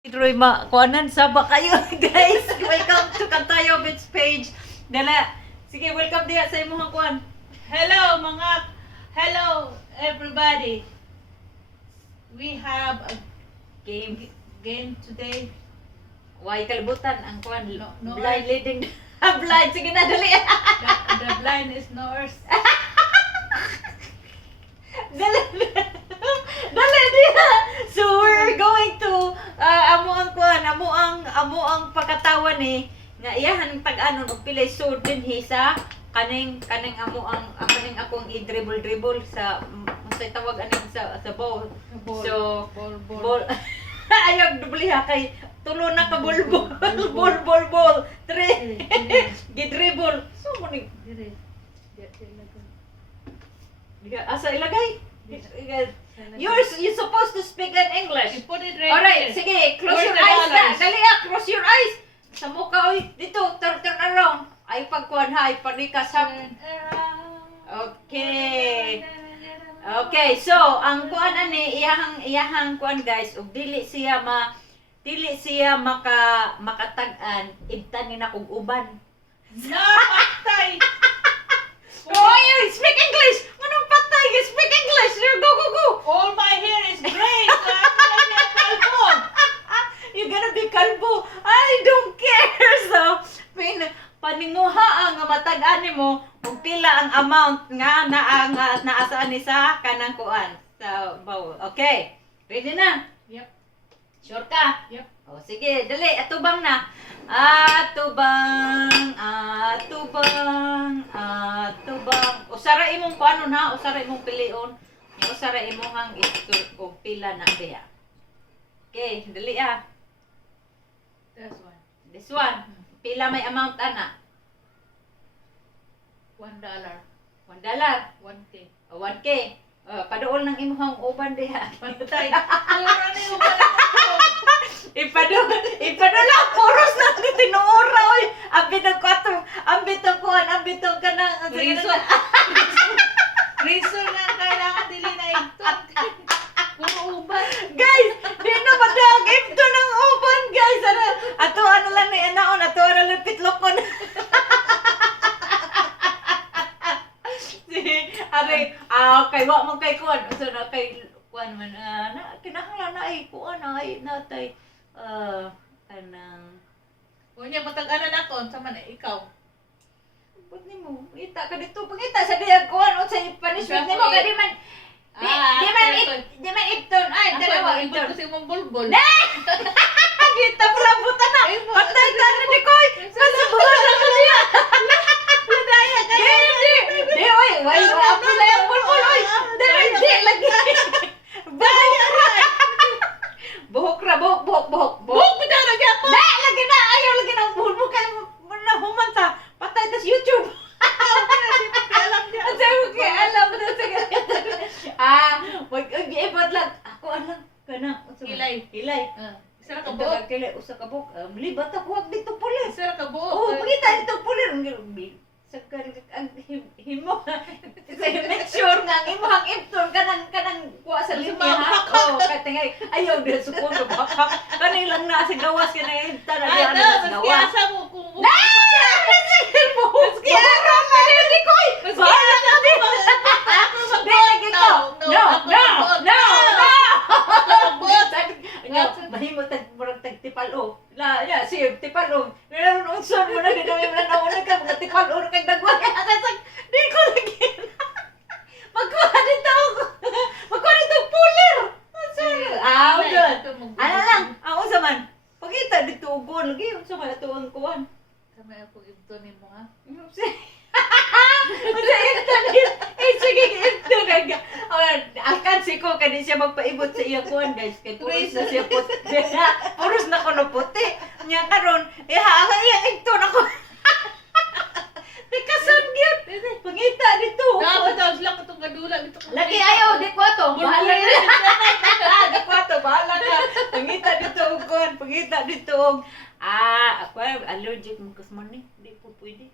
Troy kuanan saba kayo guys. Welcome to Kantayaw Beth page. Dala. Sige, welcome diha sa imong kuan. Hello everybody. We have a game today. Why kalibutan ang kuan No, blind leading blind. Sige na dali. The blind is Norse. Dali. Dali diha. So we're going to amo ang kuan, amo ang pagkatawa ni nga iyahan tag-anon og pilay sud dinhi sa kaning amo ang kaning akong i-dribble sa unsay tawag aning sa ball. So ball. Ayaw dubliha kay tulo na ka ball. Tre. Gidribble. So mo ni diha asa ilagay? You're supposed to speak in English. You put it right Alright, here. sige, close Where's your the eyes na. dollars? Dali close your eyes. Sa mukha, oy. Dito, turn around. Ay pagkuhan ha, ay panikas ha. Turn around. Okay. Okay, so, ang kuan ani, iyahang kuan guys, ug dili siya makatag-an, Ibtan ni na kog uban. Patay. Oh, you speak English! Manong patay, you speak English! Go! All my hair is gray. So I'm gonna be a kalbo. You're gonna be kalbo. I don't care. So, paninguha ang matag-ani mo kung pila ang amount nga naasaan ni sa kanang kuan. So, okay. Ready na? Yep. Sure ka? Yep. O, sige, dali. Atubang na. Atubang. Usara imong kuanon ha. Usara imong pilion. Usara imong hang istur o pila na diya. Okay, dali This one. This one. Pila may amount ana? $1. $1. 1K. O 1K. Paduol ng imong uban diha. Patay. Wala na yung pala ko. Ipadula puros na ni tinuora oy. Ambit ang kuan, ambit ang kanang Reason na kailangan dili na ito. Puro uban. Guys, di na madag ito ng uban guys. Ato ano lang ni anaon, ato ano lang pitlokon. Kay wa man kay kuan, so na kay kuan man na kinahanglan na ay kuan ay natay kanang Unya matag-anan ako sa man ikaw. put nimo ita ka dito pangita sa diag kuan o sa punishment nimo kay di man ipton ay dalawa Ibon ipton. ko si mong bulbul. Dito pala buta na. Patay ka na ni Koy. Masubuhan na ko niya. Ladaya ka. Di, oy. Wala pala yung bulbul, oy. Di, lagi. Buhok ra, buhok. Buhok mo daw lagi ako. Di, lagi na. Ayaw lagi ng bulbul. Kaya mo na humanta. Patay tas YouTube. Alam niya. Ang sabi ko, alam mo na sa mag-ibot lang. Ako alam. Kana. Hilay. Isa ka buhok. Kailan usa ka buhok. Libat ako wag dito pulis. Isa ka buhok. Oh, pagita dito pulir sa ang himo. Make sure nga ang imong ipton kanang kuha sa linya ha. Oh, katengay ayaw di sukundo baka kanilang na sa gawas kanang Ibtan na Ay, gawas. maskiasa mo kung Maskiara man ni Koy. Bahala ka din. Lagi ko. No. Mahimo tag tipalo. Ya, si tipalo. Meron unson mo na dinami mo na nauna ka mga tipalo kay dagwa. Di ko lagi. Magkuha dito. Magkuha dito pulir. Good. Ano lang, ako sa man. Pagkita dito ugon lagi unsa man ato ang kuan. Kami ako ito ni mo ha. Sige, ito nga. Alkansi ko, kani siya magpaibot sa iya kuhan, guys. Kaya puros na siya puti. Puros na ko na puti. Nga karon, ito na ko. Nakasan gyud. Pangita dito. Dapat lang itong kadula dito. Lagi ayaw, di ko ato. Bahala na. Di ko ato, bahala ka. Pangita dito, kuhan. Pangita dito. Ako allergic mo kasmani. Di po pwede.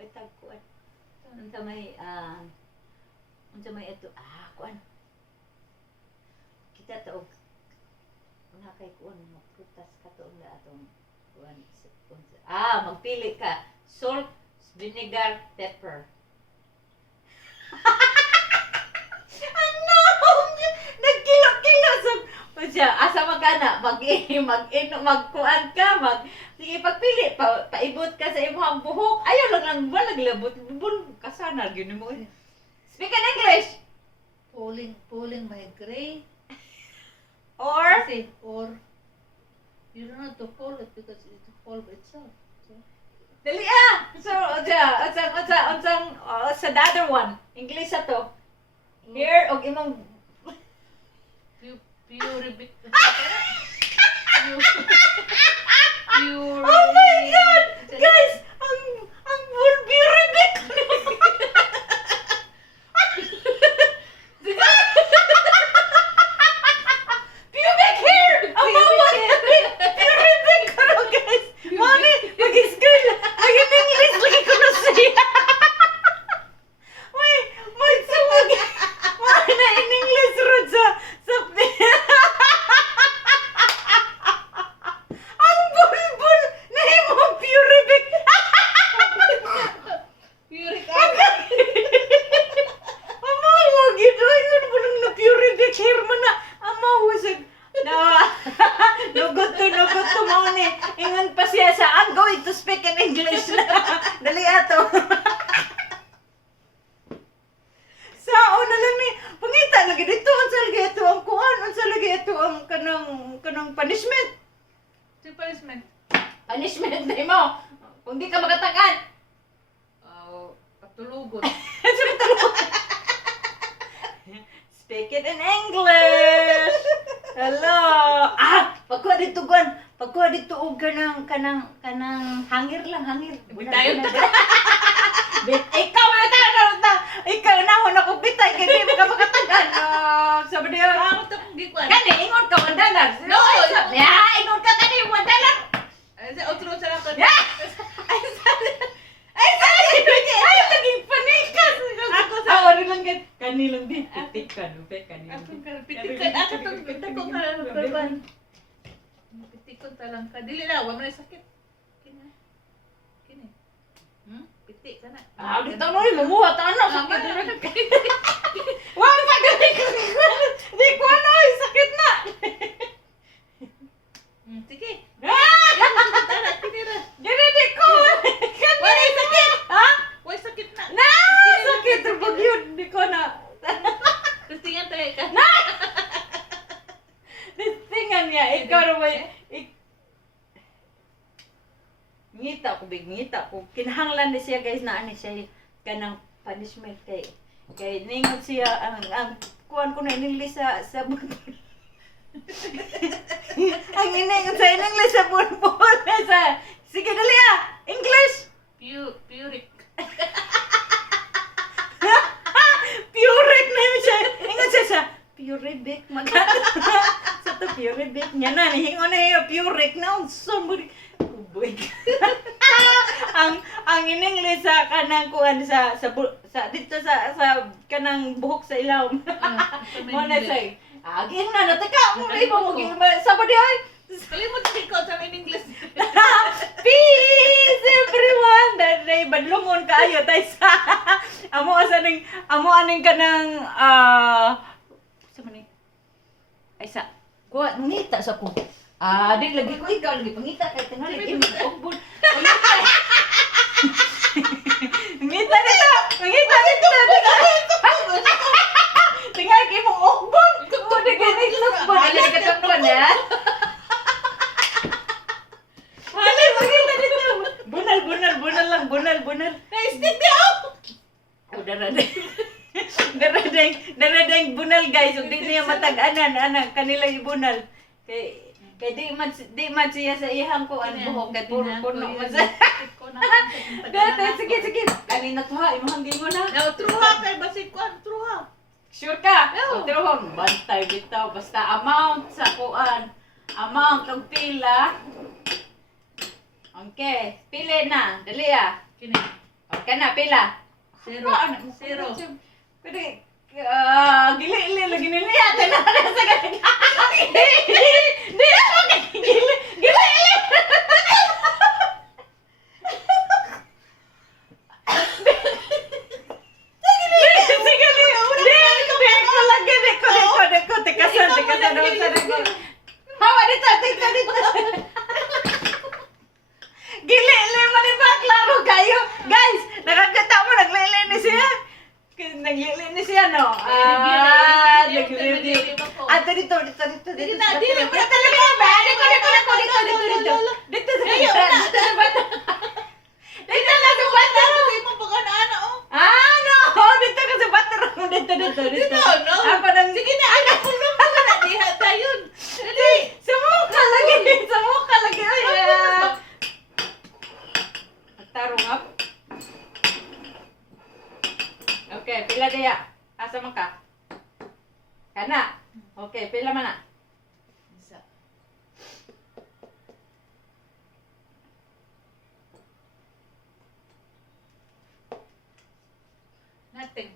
Betag kuhan. Unsa may ito kuan kita taog una kay kuan mo butas ka to na atong kuan. Magpili ka. Salt, vinegar, pepper. Ano? Nagkilo-kilo siya. Asa magana? Magkuan ka, sige pagpili, paibot ka sa imong buhok. Ayaw lang lang malaglabot. Kasana gyud mo. Speak in English. Pulling my gray. Or Or you don't have to pull it because it will fall by itself. So, dali So, sa the other one. English ato. Here og imong pure bit. Oh my God! Guys, ang bulbiribik! Pubic hair! Ang mawag! Piribik ko no, guys! Mami, mag-school! Mag-English lagi ko na siya! May sumag! Mami na in English ron sa ang bulbul na imong puribic! Pure Amawag ito! Ayun mo lang na puribic hair mo na! Amawag! Nugot to mo ni. Ingon pa siya sa, I'm going to speak in English na. Dali ato. Sao na lang ni. Pangita lagi dito. Unsa lagi ito ang kuan. Unsa lagi ito ang kanang punishment. Si punishment. Punishment na mo. Kung di ka magatakan. Patulugon. Speak it in English. Hello. Pagkuha dito guan. Pagkuha dito og kanang hangir lang, hangir. Bitayon ta. Ikaw na ikaw na ho na ko bitay kay di ka makatagan. Sabi niya. Ito kung di ko. Kani ingon ka $1. No. Ingon ka kani $1. Otro sa lang ko. Ay, laging panikas. Ako sa Ano lang gan. Kani lang di. Pitik ka no, kani. pitikon. Ako itong pitikon ka lang. Kurban. Pitikon talang ka. Dili na. Huwag mo na sakit. Kini. Pitik ka na. Dito mo rin, mamuha ta ano. Sakit na. Wala pa gali ka. Di ko ano, sakit na. Sige. Tara, Tinira. di ko. Wala sakit. Ha? Huwag sakit na. Sakit. Rubag yun. Di ko na. Tingnan tayo ka. Tingnan niya. Ikaw naman. Ngita ko. Kinahanglan na siya guys na ano siya kanang punishment kay ningon siya ang kuan ko na English sa ang iningon sa English sa bunbun sa sige dali English Puric. Puric na yun siya ingon siya sa Puribic magana sa to Puribic niya na hingon na yun Puric na somebody ang in English sa kanang kuan sa dito sa kanang buhok sa ilaw. Mo na say. Agin na nataka mo imo mo sabado ay. Kalimot ko sa English. Peace everyone. Day badlongon kaayo tay sa amo aning kanang sa man ni. Ay sa kuha ngita sa ko. Di lagi ko ikaw lagi pangita kay tingali imo ogbon. Ngita dito. Tinggal kay mo ogbon. Mo di kay naglupa. Ala ka tokon ya. Hali pangita dito. Bunal. Na-stick daw. Daradeng bunal guys. Ug di niya matag-anan kanila ibunal. Kay di man siya sa ihang ko ang buhok kay puno man sa. Sige. Kanina to ha, imong gingon na. Now, truha kay basig ko. Truha. Sure ka? Oo. Pero bantay bitaw basta amount sa kuan. Amount og pila. Okay, pili na. Dali Kini. Okay na pila. Zero. Pwede gili lagi niya tanan sa ganun. Di Sige na, dili mo na talaga ba? Dito sa Ayaw bata. na. Dito sa bata. Dito na sa bata. Sabi mo pag ano, oh. Ano? Dito ka sa bata. Dito. Dito, no? Ako nang... Sige na, anak, kulong mo na. Diha tayo. Dali. Sumuka lagi. Sumuka lagi. Ay, tarong up. Okay, pila diya. Asa man ka? Kana. Okay, pila man na. Isa. Nothing.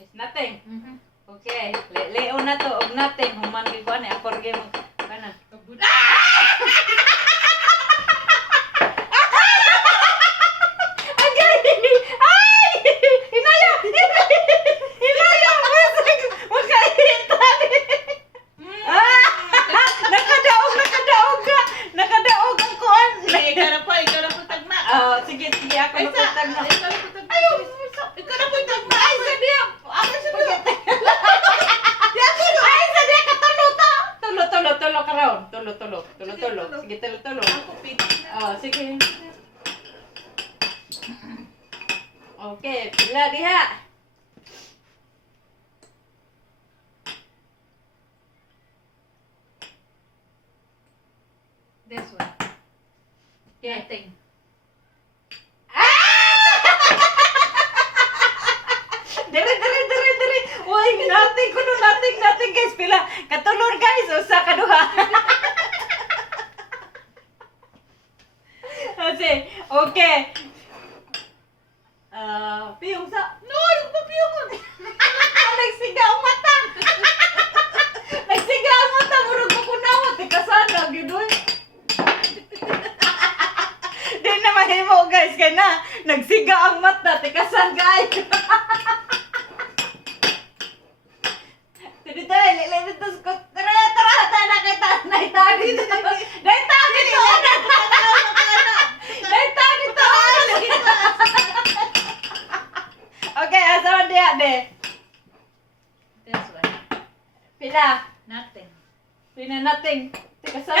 It's nothing. Mhm. Okay, leo na to og nothing. Human gyud ko ani ako gyud mo. Kana. Agay! Ay! Inayo! Inayo! Magkaita! Nakadaog ka! Nakadaog ang kuan! Ikaw na po tagma. Sige, ako naputag na. Ikaw na po tagma. Ayaw! Ikaw na po tagma. Ay, sadya! Ako sadya! Ay, sadya ka! Tulo ka raon. Tulo. Sige, tulo. Ako, piti na. Sige. Okay, pila diha. This one. Okay. Nothing. Diri. Uy, nothing guys. Pila. Katulor guys. Usa ka duha. Okay. Piyong sa. No, nagpapiyong ko. Nagsiga ang mata. Nagsiga ang mata. Murag ko kunawat. Ikasana. Gidoy. Di na mahimo guys. Kaya na. Nagsiga ang mata. Tikasan guys. Dito. Dito. Tara. Tana kita. Naitagi. Naitagi to. Naitagi to. Okay. Asaman dia be. This one. Pila. Nothing. Pina nothing. Tikasan.